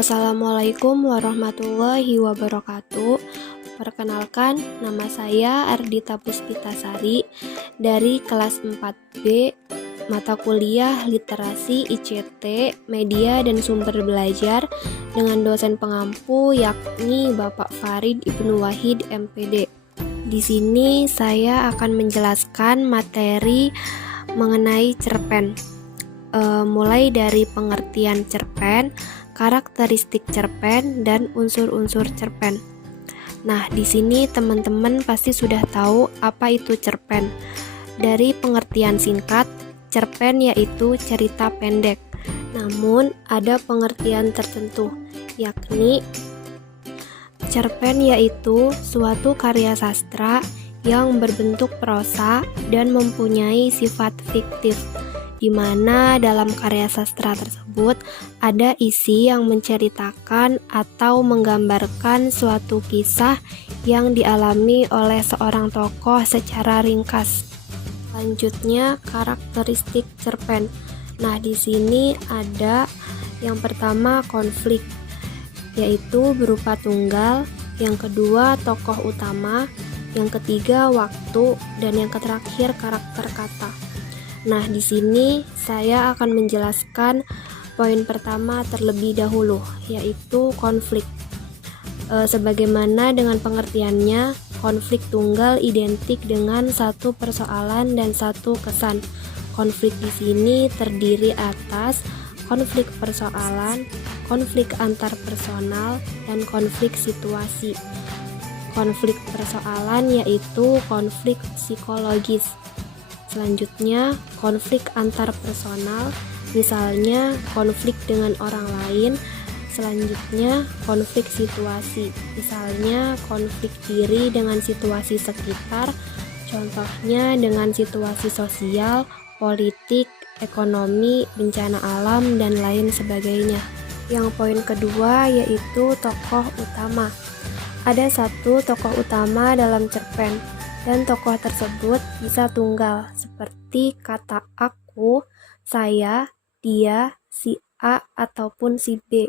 Assalamualaikum warahmatullahi wabarakatuh. Perkenalkan, nama saya Ardita Puspitasari dari kelas 4B, mata kuliah Literasi ICT, Media dan Sumber Belajar dengan dosen pengampu yakni Bapak Farid Ibnu Wahid MPD. Di sini saya akan menjelaskan materi mengenai cerpen. Mulai dari pengertian cerpen, karakteristik cerpen, dan unsur-unsur cerpen. Nah, di sini teman-teman pasti sudah tahu apa itu cerpen. Dari pengertian singkat, cerpen yaitu cerita pendek. Namun, ada pengertian tertentu, yakni cerpen yaitu suatu karya sastra yang berbentuk prosa dan mempunyai sifat fiktif, di mana dalam karya sastra tersebut ada isi yang menceritakan atau menggambarkan suatu kisah yang dialami oleh seorang tokoh secara ringkas. Selanjutnya, karakteristik cerpen. Nah, di sini ada yang pertama konflik, yaitu berupa tunggal, yang kedua tokoh utama, yang ketiga waktu, dan yang terakhir karakter kata. Nah, di sini saya akan menjelaskan poin pertama terlebih dahulu, yaitu konflik. Sebagaimana dengan pengertiannya, konflik tunggal identik dengan satu persoalan dan satu kesan. Konflik di sini terdiri atas konflik persoalan, konflik antar personal, dan konflik situasi. Konflik persoalan yaitu konflik psikologis. Selanjutnya, konflik antar personal, misalnya konflik dengan orang lain. Selanjutnya, konflik situasi, misalnya konflik diri dengan situasi sekitar, contohnya dengan situasi sosial, politik, ekonomi, bencana alam, dan lain sebagainya. Yang poin kedua yaitu tokoh utama. Ada satu tokoh utama dalam cerpen, dan tokoh tersebut bisa tunggal, seperti kata aku, saya, dia, si A, ataupun si B.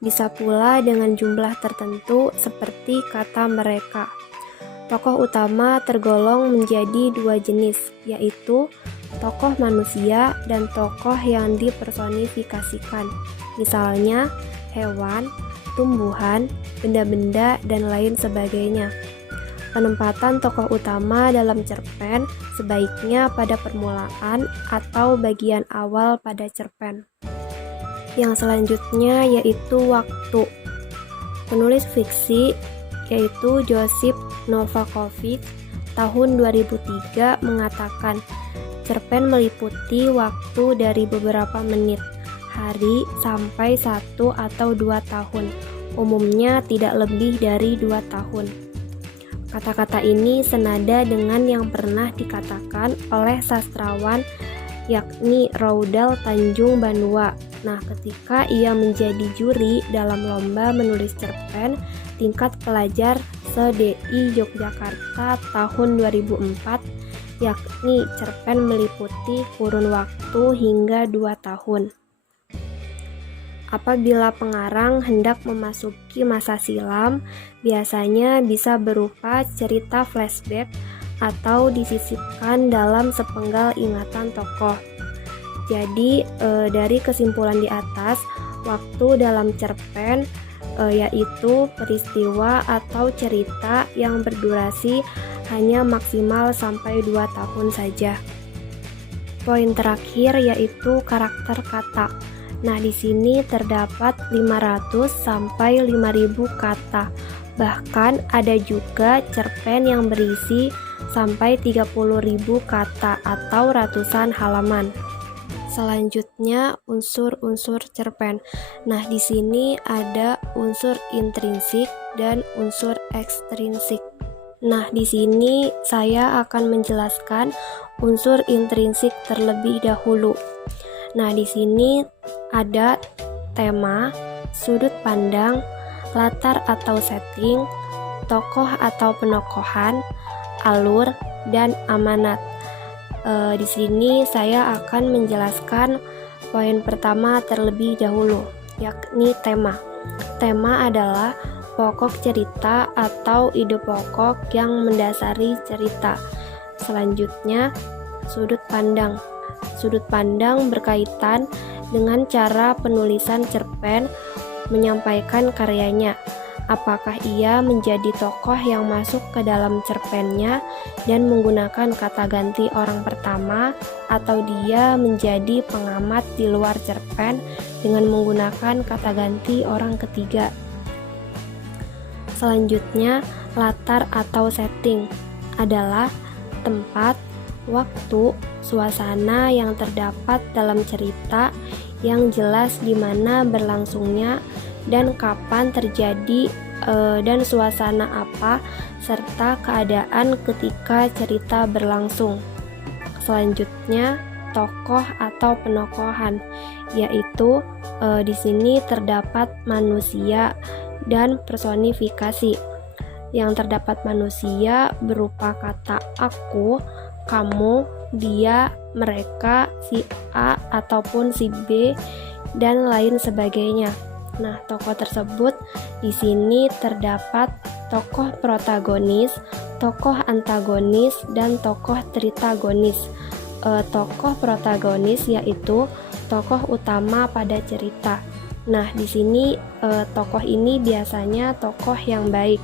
Bisa pula dengan jumlah tertentu, seperti kata mereka. Tokoh utama tergolong menjadi dua jenis, yaitu tokoh manusia dan tokoh yang dipersonifikasikan, misalnya hewan, tumbuhan, benda-benda, dan lain sebagainya. Penempatan tokoh utama dalam cerpen sebaiknya pada permulaan atau bagian awal pada cerpen. Yang selanjutnya yaitu waktu. Penulis fiksi yaitu Josip Novakovic tahun 2003 mengatakan, cerpen meliputi waktu dari beberapa menit, hari, sampai 1 atau 2 tahun. Umumnya tidak lebih dari 2 tahun. Kata-kata ini senada dengan yang pernah dikatakan oleh sastrawan yakni Roudal Tanjung Banua. Nah, ketika ia menjadi juri dalam lomba menulis cerpen tingkat pelajar se-DI Yogyakarta tahun 2004, yakni cerpen meliputi kurun waktu hingga 2 tahun. Apabila pengarang hendak memasuki masa silam, biasanya bisa berupa cerita flashback atau disisipkan dalam sepenggal ingatan tokoh. Jadi, dari kesimpulan di atas, waktu dalam cerpen yaitu peristiwa atau cerita yang berdurasi hanya maksimal sampai 2 tahun saja. Poin terakhir yaitu karakter kata. Nah, di sini terdapat 500 sampai 5000 kata. Bahkan ada juga cerpen yang berisi sampai 30.000 kata atau ratusan halaman. Selanjutnya, unsur-unsur cerpen. Nah, di sini ada unsur intrinsik dan unsur ekstrinsik. Nah, di sini saya akan menjelaskan unsur intrinsik terlebih dahulu. Nah, di sini ada tema, sudut pandang, latar atau setting, tokoh atau penokohan, alur, dan amanat. Di sini saya akan menjelaskan poin pertama terlebih dahulu, yakni tema. Tema adalah pokok cerita atau ide pokok yang mendasari cerita. Selanjutnya, sudut pandang. Sudut pandang berkaitan dengan cara penulisan cerpen menyampaikan karyanya. Apakah ia menjadi tokoh yang masuk ke dalam cerpennya dan menggunakan kata ganti orang pertama, atau dia menjadi pengamat di luar cerpen dengan menggunakan kata ganti orang ketiga. Selanjutnya, latar atau setting adalah tempat, waktu, suasana yang terdapat dalam cerita yang jelas di mana berlangsungnya dan kapan terjadi, dan suasana apa serta keadaan ketika cerita berlangsung. Selanjutnya, tokoh atau penokohan, yaitu di sini terdapat manusia dan personifikasi. Yang terdapat manusia berupa kata aku, kamu, dia, mereka, si A ataupun si B, dan lain sebagainya. Nah, tokoh tersebut di sini terdapat tokoh protagonis, tokoh antagonis, dan tokoh tritagonis. Tokoh protagonis yaitu tokoh utama pada cerita. Nah, di sini tokoh ini biasanya tokoh yang baik.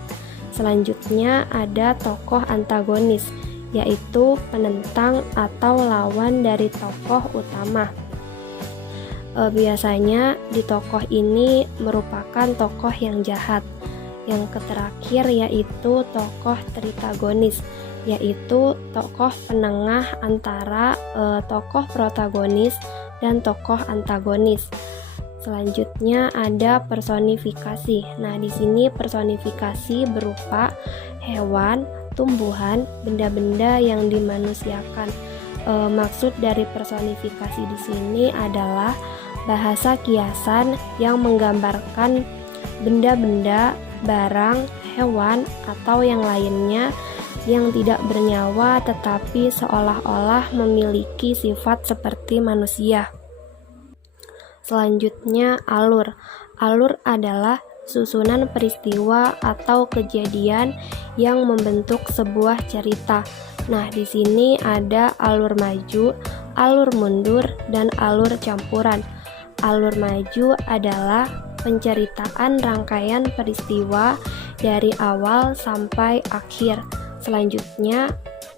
Selanjutnya ada tokoh antagonis, yaitu penentang atau lawan dari tokoh utama. Biasanya di tokoh ini merupakan tokoh yang jahat. Yang terakhir yaitu tokoh tritagonis, yaitu tokoh penengah antara tokoh protagonis dan tokoh antagonis. Selanjutnya ada personifikasi. Nah, di sini personifikasi berupa hewan, tumbuhan, benda-benda yang dimanusiakan. Maksud dari personifikasi di sini adalah bahasa kiasan yang menggambarkan benda-benda, barang, hewan, atau yang lainnya yang tidak bernyawa tetapi seolah-olah memiliki sifat seperti manusia. Selanjutnya, alur. Alur adalah susunan peristiwa atau kejadian yang membentuk sebuah cerita. Nah, di sini ada alur maju, alur mundur, dan alur campuran. Alur maju adalah penceritaan rangkaian peristiwa dari awal sampai akhir. Selanjutnya,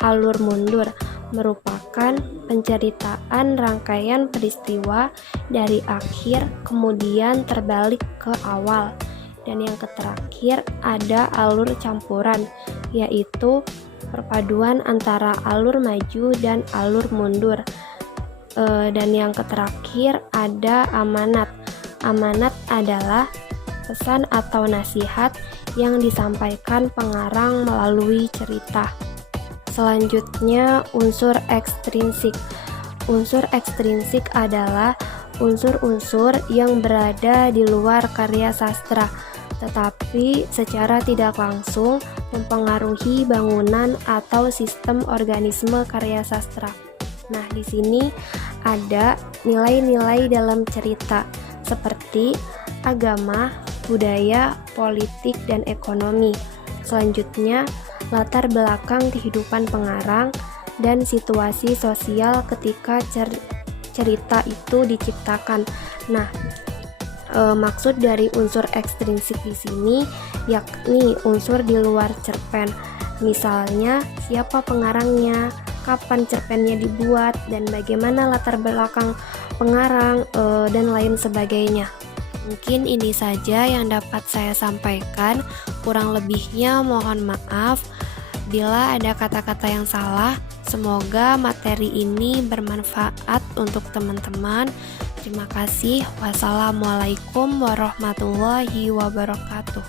alur mundur merupakan penceritaan rangkaian peristiwa dari akhir kemudian terbalik ke awal. Dan yang terakhir ada alur campuran, yaitu perpaduan antara alur maju dan alur mundur. Dan yang terakhir ada amanat. Amanat adalah pesan atau nasihat yang disampaikan pengarang melalui cerita. Selanjutnya, unsur ekstrinsik. Unsur ekstrinsik adalah unsur-unsur yang berada di luar karya sastra, tetapi secara tidak langsung mempengaruhi bangunan atau sistem organisme karya sastra. Nah, di sini ada nilai-nilai dalam cerita seperti agama, budaya, politik, dan ekonomi. Selanjutnya, latar belakang kehidupan pengarang dan situasi sosial ketika cerita itu diciptakan. Nah, maksud dari unsur ekstrinsik di sini yakni unsur di luar cerpen. Misalnya, siapa pengarangnya, kapan cerpennya dibuat, dan bagaimana latar belakang pengarang, dan lain sebagainya. Mungkin ini saja yang dapat saya sampaikan. Kurang lebihnya mohon maaf. Bila ada kata-kata yang salah, semoga materi ini bermanfaat untuk teman-teman. Terima kasih. Wassalamualaikum warahmatullahi wabarakatuh.